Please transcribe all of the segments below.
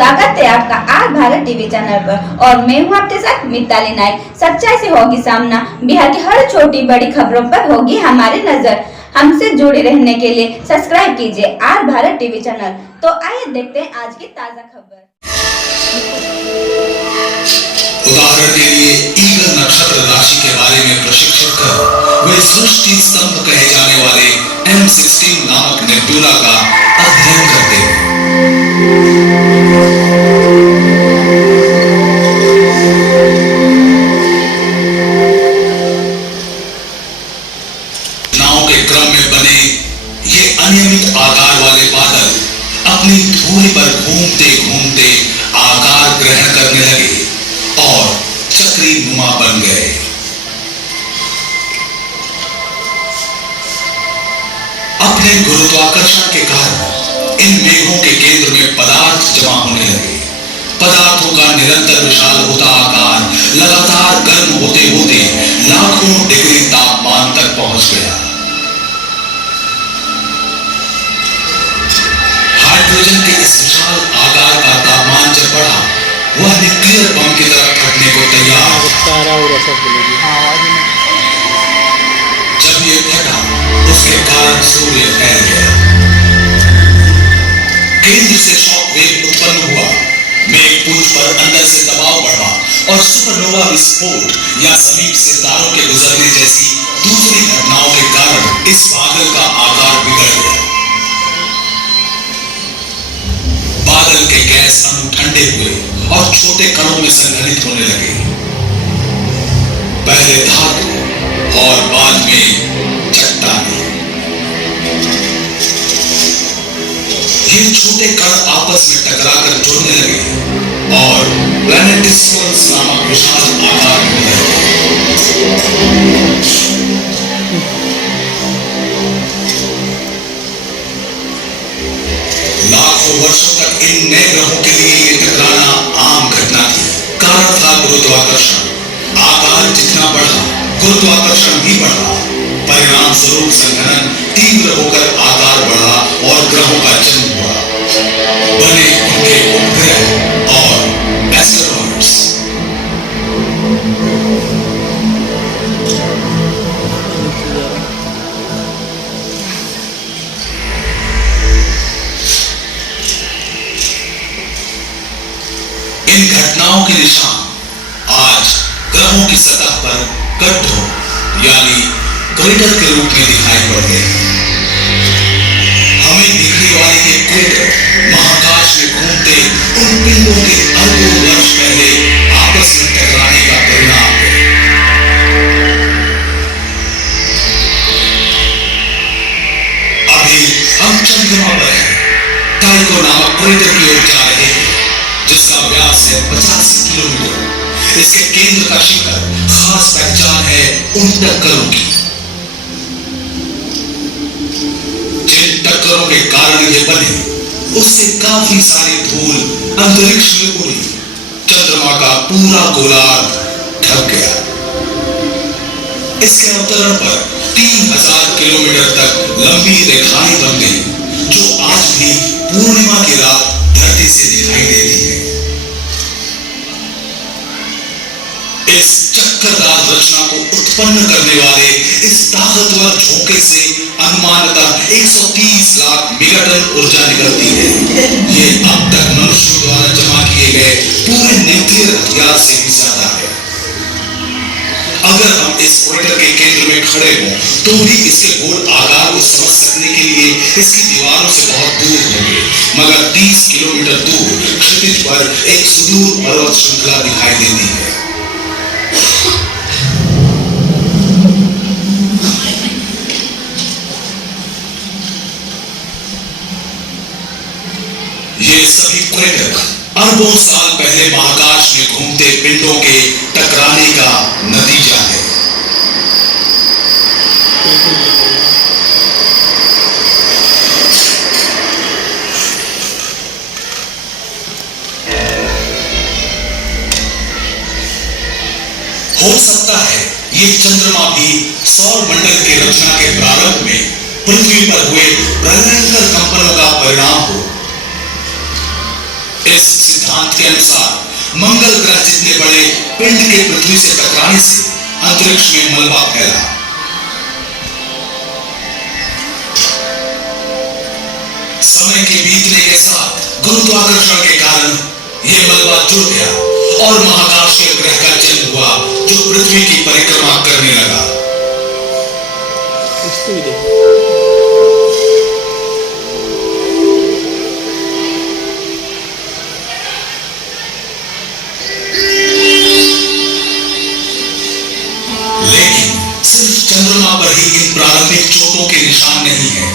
स्वागत है आपका आज भारत टीवी चैनल पर और मैं हूं आपके साथ मिताली नायक। सच्चाई से होगी सामना, बिहार की हर छोटी बड़ी खबरों पर होगी हमारी नजर। हमसे जुड़े रहने के लिए सब्सक्राइब कीजिए आज भारत टीवी चैनल। तो आइए देखते हैं आज की ताजा खबर। उदाहरण के लिए ईगल नक्षत्र राशि के बारे में प्रशिक्षित कर वे सृष्टि स्तंभ कहे जाने वाले M16 नामक नेबुला का अध्ययन करते हैं। घटनाओं के क्रम में बने ये अनियमित आकार वाले बादल अपनी धुरी पर घूमते घूमते आकार ग्रहण करने लगे और चक्री नुमा बन गए। अपने गुरुत्वाकर्षण के कारण इन मेघों के केंद्र में पदार्थ जमा होने लगे। पदार्थों का निरंतर विशाल होता आकार लगातार गर्म होते होते लाखों डिग्री तापमान तक पहुंच गया। हाइड्रोजन के इस विशाल आकार का तापमान जब बढ़ा, वह न्यूक्लियर बम की तरफ फटने को तैयार जब ये फटा, उसके कारण सूर्य फैल गया। केंद्र से शॉक वेव उत्पन्न हुआ, मेघपुंज पर अंदर से दबाव बढ़ा और सुपरनोवा विस्फोट या समीप से तारों के गुजरने जैसी दूसरी घटनाओं के कारण इस बादल का आकार बिगड़ गया। बादल के गैस अणु ठंडे हुए और छोटे कणों में संघनित होने लगे। पहले धातु और बाद में चट्टानें। ये छोटे कण आपस में टकराकर जुड़ने लगे और प्लैनेटिस्मल्स नामक विशाल आकार होने लगे। लाखों वर्षों तक इन नए ग्रहों के लिए ये टकराना आम घटना थी। कारण था गुरुत्वाकर्षण। आकार जितना बढ़ा, गुरुत्वाकर्षण भी बढ़ा। परिणाम स्वरूप संघनन तीव्र होकर आकार बढ़ा और ग्रहों का जन्म हुआ। बने उनके उपग्रह और एस्टेरॉइड्स। इन घटनाओं के निशान आज ग्रहों की सतह पर गड्ढों यानी क्रेटर के रूप में दिखाई पड़ते हैं। हमें दिखने वाले ये क्रेटर महाकाश में घूमते उन पिंडों के अरबों वर्ष पहले आपस में टकराने का परिणाम है। अभी हम चंद्रमा पर हैं। टाइको नामक क्रेटर की ओर जा रहे हैं, जिसका व्यास है 85 किलोमीटर। इसके केंद्र का शिखर खास पहचान है उन टक्करों की। जिन टक्करों के कारण ये बने, उससे काफी सारी धूल अंतरिक्ष में उड़ी। चंद्रमा का पूरा गोलार्ध ढक गया। इसके अवतरण पर 3000 किलोमीटर तक लंबी रेखाएं बन गई, जो आज भी पूर्णिमा की रात धरती से दिखाई देती है। इस चक्करदार रचना को उत्पन्न करने वाले इस ताकतवर झोंके से अनुमानतः 130 लाख मेगाटन ऊर्जा निकलती है। ये अब तक मनुष्यों द्वारा जमा किए गए पूरे न्यूक्लियर हथियार से भी ज्यादा है। अगर हम इस क्रेटर के केंद्र में खड़े हों तो भी इसके गोल आकार को समझ सकने के लिए इसकी दीवारों से बहुत दूर होंगे, मगर 30 किलोमीटर दूर क्षितिज पर एक सुदूर पर्वत श्रृंखला दिखाई देती है। ये सभी क्रेटर अरबों साल पहले महाकाश में घूमते पिंडों के टकराने का नतीजा है। हो सकता है ये चंद्रमा भी सौर मंडल के रचना के प्रारंभ में पृथ्वी पर हुए प्रलयंकर कंपनों का परिणाम हो। इस सिद्धांत के अनुसार मंगल ग्रह जितने बड़े पिंड के पृथ्वी से टकराने से अंतरिक्ष में मलबा फैला। समय के बीतने के साथ गुरुत्वाकर्षण के कारण यह मलबा जुड़ गया और महाकाशीय ग्रह का जन्म हुआ जो पृथ्वी की परिक्रमा करने लगा। लेकिन सिर्फ चंद्रमा पर ही इन प्रारंभिक चोटों के निशान नहीं है।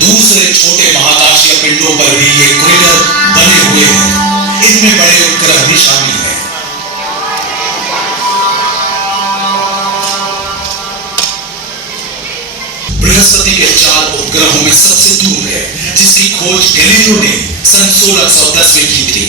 दूसरे छोटे महाकाशीय पिंडों पर भी ये क्रेटर बने हुए हैं। इनमें बड़े उपग्रह भी शामिल हैं। बृहस्पति के 4 उपग्रहों में सबसे दूर है, जिसकी खोज गैलीलियो ने सन 1610 में की थी।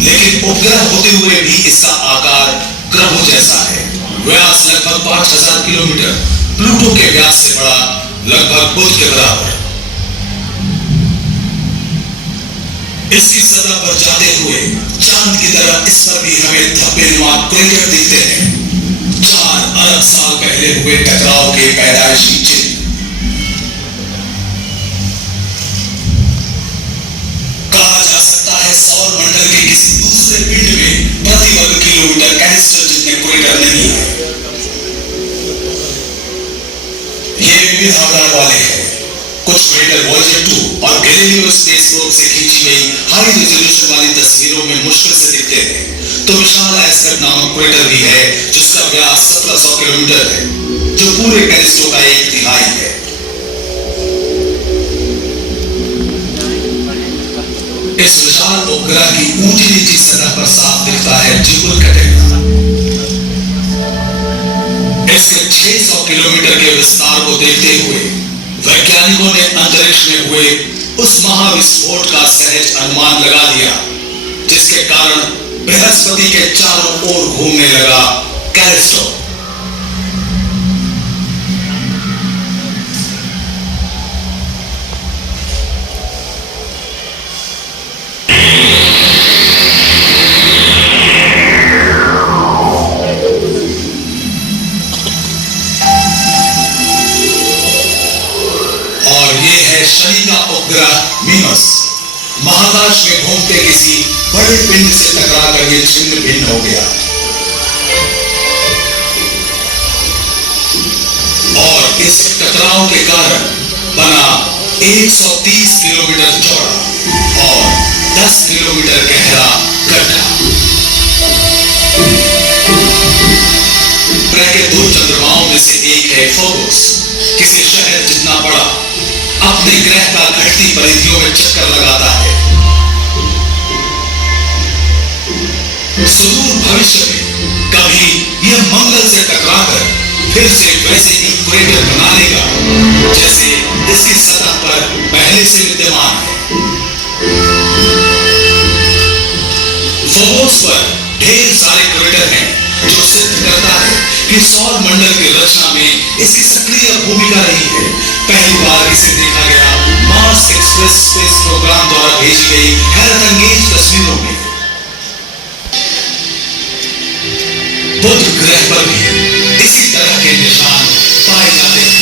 लेकिन उपग्रह होते हुए भी इसका आकार ग्रहों जैसा है। व्यास लगभग 5000 किलोमीटर, प्लूटो के व्यास से बड़ा, लगभग बुध के बराबर। इसकी सतह पर जाते हुए चांद की तरह इस पर भी हमें धब्बेनुमा क्रेटर दिखते हैं। 4 अरब साल पहले हुए टकराव के पैदाइशी चिन्ह। कहा जा सकता है सौर मंडल के किसी दूसरे पिंड में प्रति वर्ग किलोमीटर कैलिस्टर जितने क्रेटर नहीं है। ये विविध आकार वाले हैं। कुछ क्रेटर वॉयेजर 2 और गैलीलियो स्पेस प्रोब से खींची गई हाई रेजोल्यूशन वाली तस्वीरों में मुश्किल से दिखते हैं। तो विशाल एस्कट नामक क्रेटर भी है जिसका व्यास 1700 किलोमीटर है, जो पूरे कैलिस्टो का 1/3 है। इस विशाल उपग्रह की ऊंची नीची सतह पर साफ दिखता है जिबुल कैटेगरा। इसके 600 किलोमीटर के विस्तार को देखते हुए वैज्ञानिकों ने अंतरिक्ष में हुए उस महाविस्फोट का सहज अनुमान लगा दिया, जिसके कारण बृहस्पति के चारों ओर घूमने लगा कैलिस्टो। शनि का उपग्रह मिनोस महाकाश में घूमते किसी बड़े पिंड से टकराकर यह छिन्न भिन्न हो गया और इस टकराव के कारण बना 130 किलोमीटर चौड़ा और 10 किलोमीटर गहरा गड्ढा। ग्रह के 2 चंद्रमाओं में से एक है फोबोस, किसी शहर जितना बड़ा, अपने ग्रह का घटती परिधियों में चक्कर लगाता है। सुदूर भविष्य में कभी यह मंगल से टकराकर फिर से वैसे ही क्रेटर बना लेगा जैसे इसकी सतह पर पहले से विद्यमान है। फोबोस पर ढेर सारे क्रेटर हैं, जो सिद्ध करता है कि सौर मंडल की रचना में इसकी सक्रिय भूमिका रही है। पहली बार इसे देखा गया मार्स एक्सप्रेस स्पेस प्रोग्राम द्वारा भेजी गई हैरतअंगेज तस्वीरों में। बुध ग्रह पर भी इसी तरह के निशान पाए जाते हैं।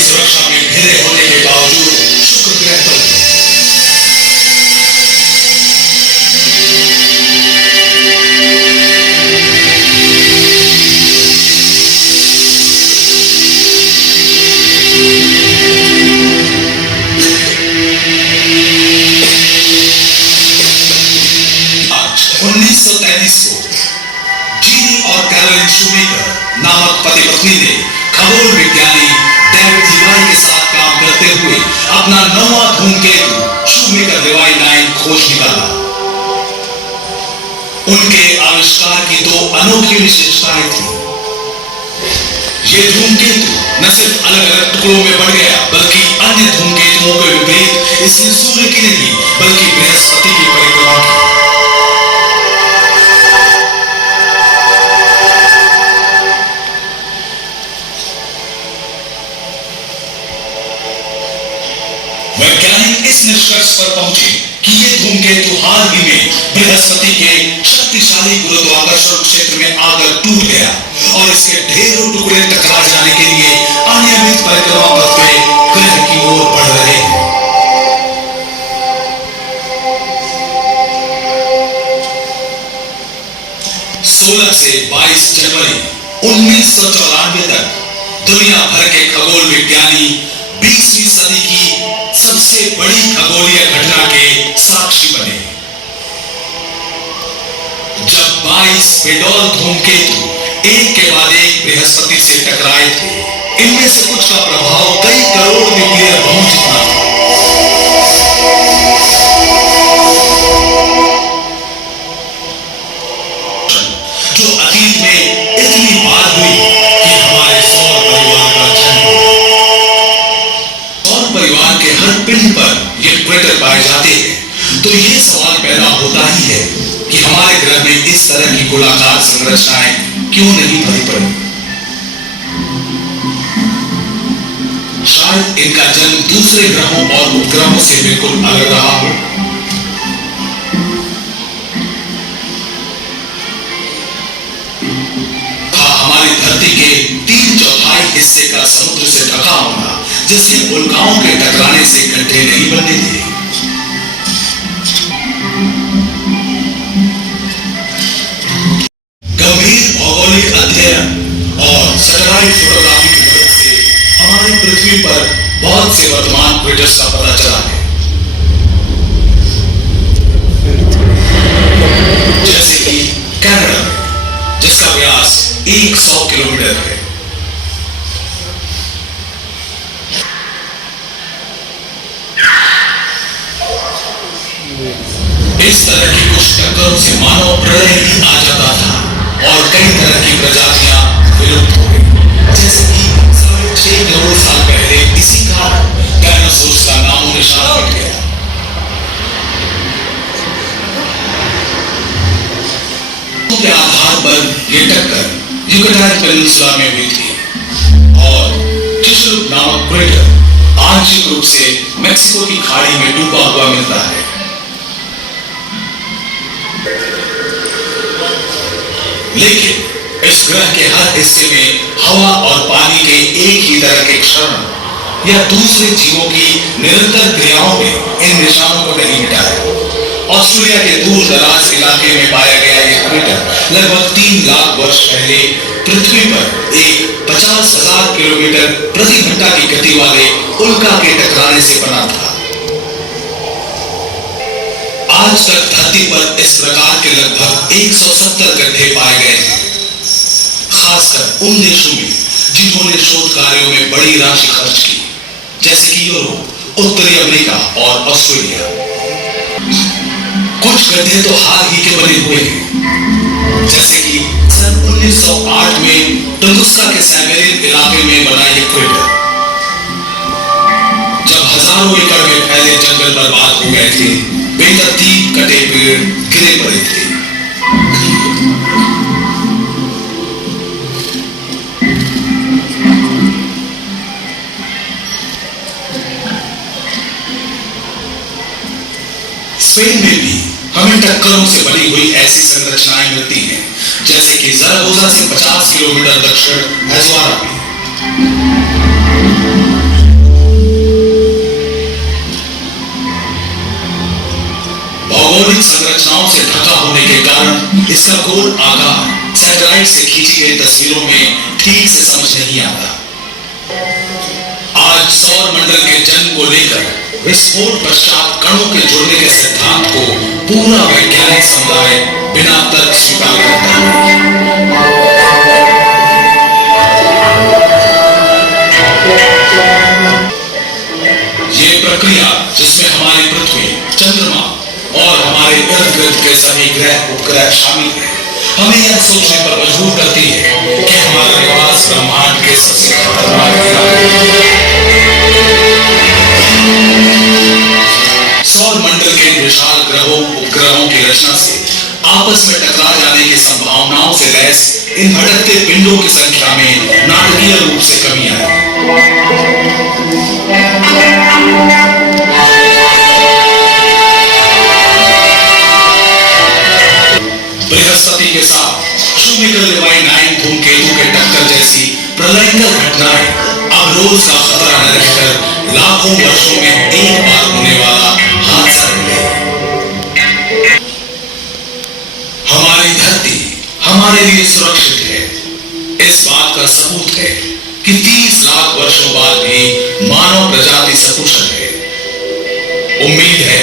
सुरक्षा में घिरे होने के बावजूद शुक्र ग्रह पर आज 1933 को जीनी और कैरोलिन शूमेकर नामक पति पत्नी ने खगोल विज्ञानी डेविड लीवाई के साथ काम करते हुए अपना 9वां धूमकेतु शूमेकर लीवाई 9 खोज निकाला। उनके आविष्कार की 2 अनोखी विशेषताएं थी। ये धूमकेतु न सिर्फ अलग अलग टुकड़ों में बढ़ गया, बल्कि अन्य धूमकेतुओं के विपरीत इसने सूर्य की नहीं बल्कि बृहस्पति की परिक्रमा की। वैज्ञानिक इस निष्कर्ष पर पहुंचे कि ये धूमकेतु हाल ही में बृहस्पति के शक्तिशाली गुरुत्वाकर्षण क्षेत्र में आकर टूट गया और इसके ढेरों टुकड़े टकरा जाने के लिए अनियमित परिक्रमा करते ग्रह की ओर बढ़ रहे हैं। सोलह से 22 जनवरी 1994 तक दुनिया भर के खगोल विज्ञानी 20वीं सदी की सबसे बड़ी खगोलीय घटना के साक्षी बने, जब 22 बेडौल धूमकेतु एक के बाद एक बृहस्पति से टकराए थे। इनमें से कुछ का प्रभाव कई करोड़ न्यूक्लियर बम जितना था। जो अतीत में इतनी बार हुई कि हमारे सौर परिवार का जन्म हुआ। परिवार के हर पिंड पर ये क्रेटर पाए जाते हैं, तो ये सवाल पैदा होता ही है कि हमारे ग्रह में इस तरह की गोलाकार संरचनाएं क्यों नहीं भरी पड़ी। शायद इनका जन्म दूसरे ग्रहों और उपग्रहों से बिल्कुल अलग रहा हो। हमारी धरती के 3/4 हिस्से का समुद्र से ढका होना, जिससे उल्काओं के टकराने से गड्ढे नहीं बनने दिए। गंभीर भौगोलिक अध्ययन और सैटेलाइट फोटोग्राफी की मदद से हमारी पृथ्वी पर बहुत से वर्तमान क्रेटर्स का पता चला है, जैसे कि कनाडा में, जिसका व्यास 100 किलोमीटर है। इस तरह की कुछ टक्करों से मानव प्रलय ही आ जाता था और कई तरह की प्रजातियां विलुप्त हो गई, जैसे कि 6 करोड़ साल पहले इसी कारण डायनासोर्स का नामो निशान मिट गया। के आधार पर यह टक्कर युकाटान पेनिनसुला में हुई थी और चिशुलुक नामक क्रेटर आंशिक रूप से मेक्सिको की खाड़ी में डूबा हुआ मिलता है। लेकिन इस ग्रह के हर हिस्से में हवा और पानी के एक ही तरह के क्षरण या दूसरे जीवों की निरंतर क्रियाओं ने इन निशानों को नहीं मिटाया। ऑस्ट्रेलिया के दूर दराज इलाके में पाया गया यह क्रेटर लगभग 3 लाख वर्ष पहले पृथ्वी पर एक 50,000 किलोमीटर प्रति घंटा की गति वाले उल्का के टकराने से बना था। आज तक धरती पर इस प्रकार के लगभग 170 गड्ढे पाए गए हैं, खासकर उन देशों में जिन्होंने शोध कार्यों में बड़ी राशि खर्च की, जैसे कि यूरोप, उत्तरी अमेरिका और ऑस्ट्रेलिया। कुछ गड्ढे तो हाल ही के बने हुए हैं, जैसे कि सन 1908 में टुंगुस्का के साइबेरियन इलाके में बना यह क्रेटर, जब हजारों एकड़ में फैले जंगल बर्बाद हो गए थे, बेतरतीब कटे पेड़ गिरे पड़े थे। स्पेन में भी हमें टक्करों से बनी हुई ऐसी संरचनाएं मिलती हैं, जैसे कि ज़रागोजा से 50 किलोमीटर दक्षिण एज़ोरा में। भौगोलिक संरचनाओं से ढका होने के कारण इसका गोल आकार सैटेलाइट से खींची गई तस्वीरों में ठीक से समझ नहीं आता। आज सौर मंडल के जन्म को लेकर विस्फोट पश्चात कणों के जुड़ने के सिद्धांत को पूरा वैज्ञानिक समुदाय बिना तर्क स्वीकार करता है। ये प्रक्रिया जिसमें हमारी पृथ्वी, चंद्रमा और हमारे इर्द गिर्द के सभी ग्रह उपग्रह शामिल हैं, हमें यह सोचने पर मजबूर करती है कि हमारा निवास ब्रह्मांड के सबसे खतरनाक हिस्सा है। सौर मंडल के विशाल ग्रहों उपग्रहों की रचना से आपस में टकरा जाने की संभावनाओं से लैस इन भटकते पिंडों की संख्या में नाटकीय रूप से कमी आई। बृहस्पति के साथ शुमिकर लेवाई 9 धूमकेतु के टक्कर जैसी प्रलयंकर घटनाएं अब रोज का खतरा न रहकर लाखों वर्षों में एक बार होने वाला हादसा बन गई। हमारी धरती हमारे लिए सुरक्षित है। इस बात का सबूत है कि 30 लाख वर्षों बाद भी मानव प्रजाति सकुशल है। उम्मीद है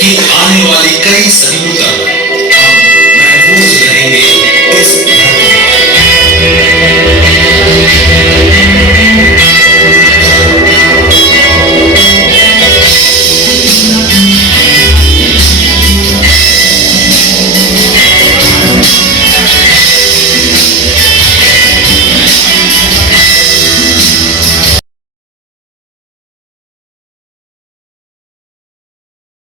कि आने वाली कई सदियों तक